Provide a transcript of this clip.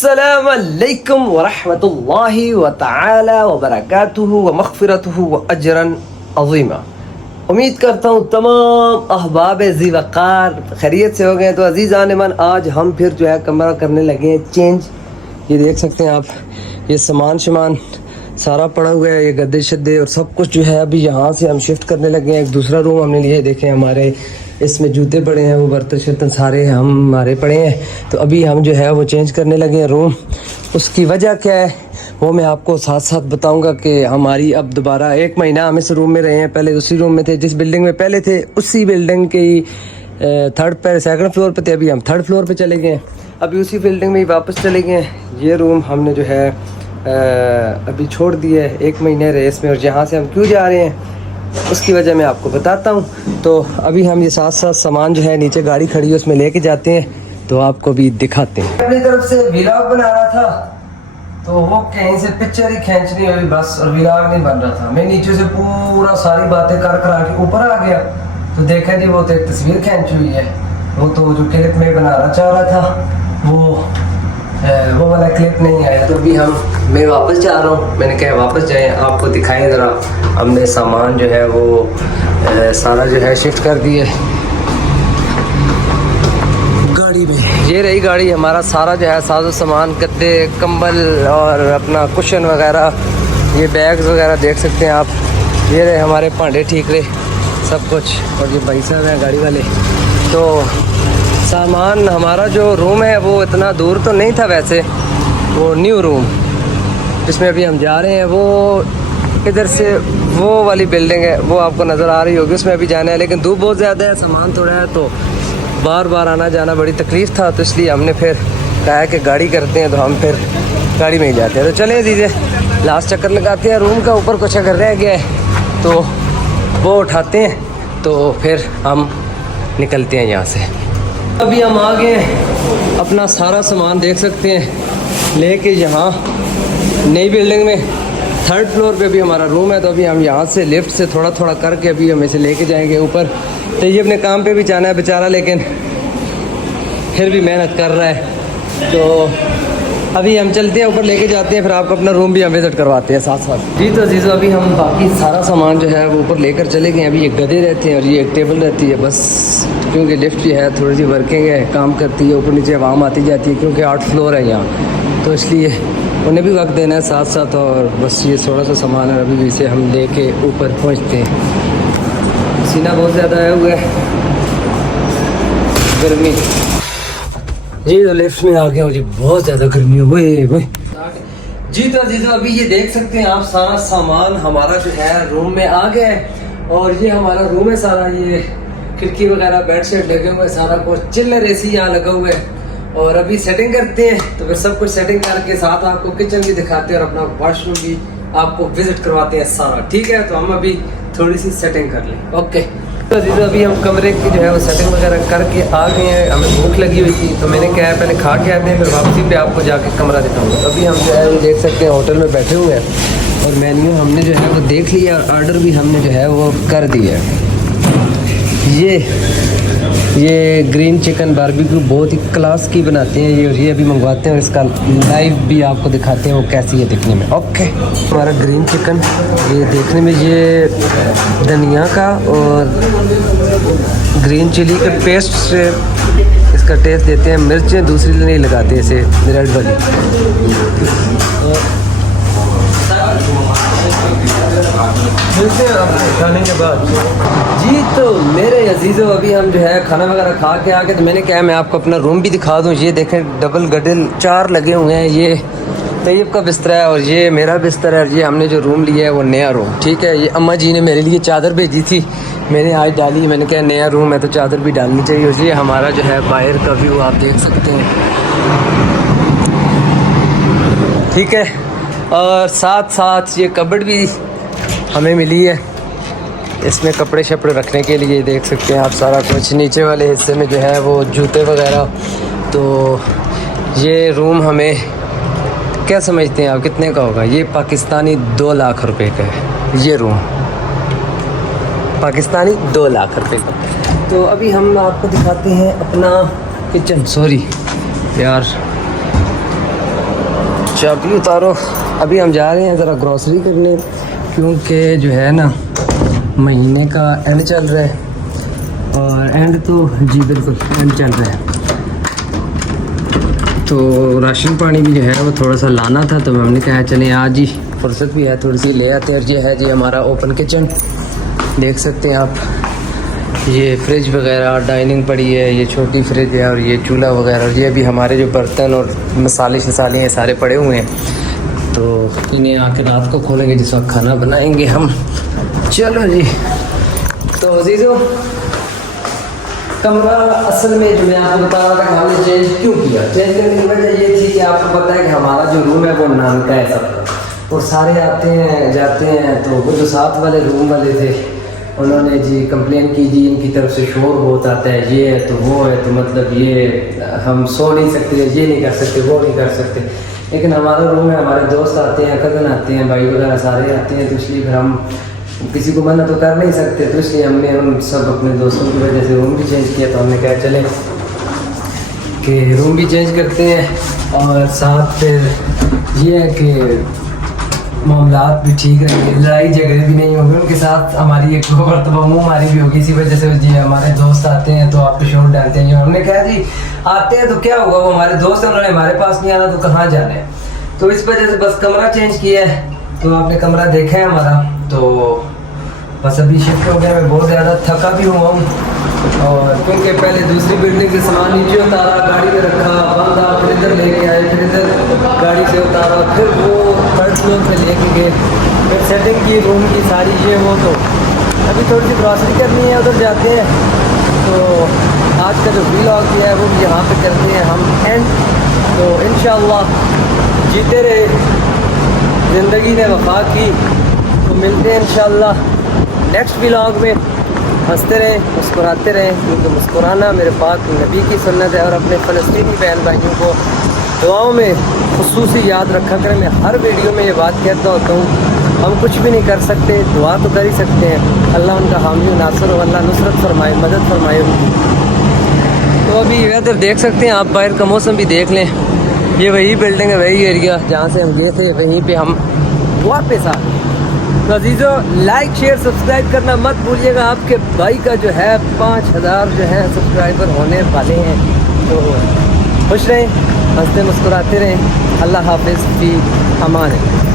अस्सलामुअलैकुम वरहमतुल्लाहि व तआला व बरकातुहु व मग़फ़िरतुहु व अजरन अज़ीमा। उम्मीद करता हूँ तमाम अहबाब ज़ी वक़ार खैरियत से हो गए। तो अज़ीज़ान मन, आज हम फिर जो है कमरा करने लगे हैं चेंज। ये देख सकते हैं आप, ये सामान सारा पड़ा हुआ है, ये गद्दे शद्दे और सब कुछ जो है अभी यहाँ से हम शिफ्ट करने लगे हैं। एक दूसरा रूम हमने लिया है, देखें हमारे इसमें जूते पड़े हैं, वो बर्तन शर्तन सारे हमारे पड़े हैं। तो अभी हम जो है वो चेंज करने लगे हैं रूम। उसकी वजह क्या है वो मैं आपको साथ साथ बताऊंगा कि हमारी अब दोबारा 1 महीना हम इस रूम में रहे हैं। पहले उसी रूम में थे, जिस बिल्डिंग में पहले थे उसी बिल्डिंग के सेकंड फ्लोर पे थे। अभी हम 3rd फ्लोर पे चले गए हैं, अभी उसी बिल्डिंग में ही वापस चले गए हैं। ये रूम हमने जो है अभी छोड़ दिया है, 1 महीने रहे इसमें। और यहाँ से हम क्यों जा रहे हैं उसकी वजह मैं आपको बताता हूँ। तो अभी हम ये साथ साथ सामान जो है नीचे गाड़ी खड़ी है उसमें लेके जाते हैं, तो आपको भी दिखाते हैं। अपनी तरफ से व्लॉग बना रहा था तो वो कहीं से पिक्चर ही खींचनी हुई बस, और व्लॉग नहीं बन रहा था। मैं नीचे से पूरा सारी बातें कर के ऊपर आ गया तो देखा जी वो तो एक तस्वीर खींची हुई है। वो तो जो क्लिप में बनाना चाह रहा था वो वाला क्लिप नहीं आया। तो अभी मैं वापस जा रहा हूँ। मैंने कहा वापस जाएं, आपको दिखाएं ज़रा। हमने सामान जो है वो सारा जो है शिफ्ट कर दिए गाड़ी में। ये रही गाड़ी, हमारा सारा जो है साजो सामान, गद्दे, कंबल और अपना कुशन वगैरह, ये बैग्स वगैरह देख सकते हैं आप। ये रहे हमारे भांडे ठीक रहे सब कुछ। और ये भाई साहब हैं गाड़ी वाले। तो सामान, हमारा जो रूम है वो इतना दूर तो नहीं था वैसे। वो न्यू रूम जिसमें अभी हम जा रहे हैं वो इधर से वो वाली बिल्डिंग है, वो आपको नज़र आ रही होगी, उसमें अभी जाना है। लेकिन धूप बहुत ज़्यादा है, सामान थोड़ा है, तो बार बार आना जाना बड़ी तकलीफ़ था। तो इसलिए हमने फिर कहा कि गाड़ी करते हैं, तो हम फिर गाड़ी में ही जाते हैं। तो चले दीजिए लास्ट चक्कर लगाते हैं रूम का। ऊपर कुछ अगर रह गया है तो वो उठाते हैं, तो फिर हम निकलते हैं यहाँ से। अभी हम आ गए, अपना सारा सामान देख सकते हैं लेके यहाँ नई बिल्डिंग में 3rd फ्लोर पे अभी हमारा रूम है। तो अभी हम यहाँ से लिफ्ट से थोड़ा थोड़ा करके अभी हम इसे लेके जाएंगे ऊपर। तो ये अपने काम पे भी जाना है बेचारा, लेकिन फिर भी मेहनत कर रहा है। तो अभी हम चलते हैं ऊपर, लेके जाते हैं, फिर आपको अपना रूम भी हम विज़िट करवाते हैं साथ साथ। जी तो अजीज़ो, अभी हम बाकी सारा सामान जो है वो ऊपर लेकर चले गए। अभी एक गद्दे रहते हैं और ये एक टेबल रहती है बस, क्योंकि लिफ्ट जो है थोड़ी सी वर्किंग है, काम करती है, ऊपर नीचे आवाम आती जाती है, क्योंकि 8 फ्लोर है यहाँ, तो इसलिए उन्हें भी वक्त देना है साथ साथ। और बस ये थोड़ा सा सामान है, अभी इसे हम लेके ऊपर पहुँचते हैं। सीना बहुत ज़्यादा आया हुआ है, गर्मी। जी तो लिफ्ट में आ गया हूँ जी, बहुत ज़्यादा गर्मी हो गई। जी तो अजीज़ों, अभी ये देख सकते हैं आप, सारा सामान हमारा जो है रूम में आ गया है। और ये हमारा रूम है सारा, ये खिड़की वगैरह बेड शीट लगे हुए हैं, सारा कुछ चिल्लर एसी यहाँ लगा हुआ है। और अभी सेटिंग करते हैं, तो फिर सब कुछ सेटिंग करके साथ आपको किचन भी दिखाते हैं और अपना वॉशरूम भी आपको विजिट करवाते हैं सारा। ठीक है, तो हम अभी थोड़ी सी सेटिंग कर लें। ओके तो अभी हम कमरे की जो है वो सेटिंग वगैरह करके आ गए हैं। हमें भूख लगी हुई थी तो मैंने क्या है पहले खा के आते हैं, फिर वापसी पे आपको जाके कमरा दिखाऊंगा। अभी हम जो है वो देख सकते हैं होटल में बैठे हुए हैं और मेन्यू हमने जो है वो देख लिया और ऑर्डर भी हमने जो है वो कर दिया है। ये ग्रीन चिकन बारबेक्यू बहुत ही क्लास की बनाते हैं ये, और ये अभी मंगवाते हैं और इसका लाइव भी आपको दिखाते हैं वो कैसी है दिखने में। ओके, हमारा ग्रीन चिकन ये देखने में, ये धनिया का और ग्रीन चिली के पेस्ट से इसका टेस्ट देते हैं। मिर्चें दूसरी नहीं लगाते इसे, रेड वाली। मिलते हैं खाने के बाद। जी तो मेरे अजीज़ों, अभी हम जो है खाना वगैरह खा के आ गए। तो मैंने क्या, मैं आपको अपना रूम भी दिखा दूं। ये देखें, डबल गड्डे 4 लगे हुए हैं। ये तैयब का बिस्तर है और ये मेरा बिस्तर है। और ये हमने जो रूम लिया है वो नया रूम, ठीक है। ये अम्मा जी ने मेरे लिए चादर भेजी थी, मैंने आज डाली। मैंने कहा नया रूम है तो चादर भी डालनी चाहिए। और ये हमारा जो है बाहर का व्यू आप देख सकते हैं, ठीक है। और साथ साथ ये कबर्ड भी हमें मिली है, इसमें कपड़े शपड़े रखने के लिए देख सकते हैं आप सारा कुछ। नीचे वाले हिस्से में जो है वो जूते वगैरह। तो ये रूम हमें क्या समझते हैं आप कितने का होगा? ये पाकिस्तानी 2 लाख रुपए का है ये रूम, पाकिस्तानी 2 लाख रुपए का। तो अभी हम आपको दिखाते हैं अपना किचन। सॉरी यार, चाबी उतारो। अभी हम जा रहे हैं ज़रा ग्रॉसरी करने, क्योंकि जो है ना महीने का एंड चल रहा है, और एंड तो जी बिल्कुल एंड चल रहा है, तो राशन पानी भी जो है वो थोड़ा सा लाना था, तो हमने कहा चलें आज ही फुर्सत भी है थोड़ी सी ले आते हैं। ये है जी हमारा ओपन किचन, देख सकते हैं आप, ये फ्रिज वगैरह डाइनिंग पड़ी है, ये छोटी फ्रिज है, और ये चूल्हा वगैरह, और ये भी हमारे जो बर्तन और मसाले शसाले हैं सारे पड़े हुए हैं, तो इन्हें आके रात को खोलेंगे जिस वक्त खाना बनाएंगे हम। चलो जी, तो अजीज़ों कमरा असल में जो मैं आपको बता रहा था कि हमने चेंज क्यों किया, चेंज करने की वजह ये थी कि आपको पता है कि हमारा जो रूम है वो नाम का है सबका, और सारे आते हैं जाते हैं, तो वो जो साथ वाले रूम वाले थे उन्होंने जी कंप्लेन की जी इनकी तरफ से शोर बहुत आता है, ये है तो वो है, तो मतलब ये हम सो नहीं सकते, ये नहीं कर सकते, वो नहीं कर सकते। लेकिन हमारा रूम है, हमारे दोस्त आते हैं, कज़न आते हैं, भाई वगैरह सारे आते हैं, तो इसलिए फिर हम किसी को मना तो कर नहीं सकते, तो इसलिए हमने उन सब अपने दोस्तों की वजह से रूम भी चेंज किया। तो हमने कहा चले कि रूम भी चेंज करते हैं, और साथ फिर ये है कि मामलात भी ठीक रहेंगे, लड़ाई झगड़े भी नहीं होंगे उनके साथ, हमारी एक मरतबा मुँह मारी भी होगी इसी वजह से। जी हमारे दोस्त आते हैं तो आप तो शोर डालते हैं, हमने कहा जी आते हैं तो क्या होगा, वो हमारे दोस्त हैं, उन्होंने हमारे पास नहीं आना तो कहाँ जाना है, तो इस वजह से बस कमरा चेंज किया है। तो आपने कमरा देखा है हमारा, तो बस अभी शिफ्ट हो गया, मैं बहुत ज़्यादा थका भी हुआ हूँ, और क्योंकि पहले दूसरी बिल्डिंग के सामान नीचे उतारा, गाड़ी में रखा, बांधा, फिर इधर लेके आए, फिर इधर गाड़ी से उतारा, फिर वो थर्ड फ्लोर पे लेके गए, फिर सेटिंग की रूम की सारी ये वो, तो अभी थोड़ी सी ग्रॉसरी करनी है, उधर जाते हैं। तो आज का जो व्लॉग भी है वो भी यहाँ पे करते हैं हम एंड, तो इंशाअल्लाह जीते रहे, ज़िंदगी ने वफा की, तो मिलते हैं इंशाअल्लाह नेक्स्ट व्लॉग में। हंसते रहें, मुस्कुराते रहें, क्योंकि मुस्कुराना मेरे पाक नबी की सुन्नत है, और अपने फ़लस्तीनी बहन भाइयों को दुआओं में खुसूसी याद रखा करें। मैं हर वीडियो में ये बात कहता होता हूँ, हम कुछ भी नहीं कर सकते, दुआ तो कर ही सकते हैं, अल्लाह उनका हामी नासर हो, अल्लाह नुसरत फरमाए, मदद फरमाए उनकी। तो अभी वेदर देख सकते हैं आप, बाहर का मौसम भी देख लें, ये वही बिल्डिंग है, वही एरिया जहाँ से हम गए थे, वहीं पे हम वापस आ गए। तो अजीज़ों लाइक शेयर सब्सक्राइब करना मत भूलिएगा, आपके भाई का जो है 5000 जो है सब्सक्राइबर होने वाले हैं, तो खुश रहें, हंसते मुस्कुराते रहें, अल्लाह हाफिज़, फी अमान है।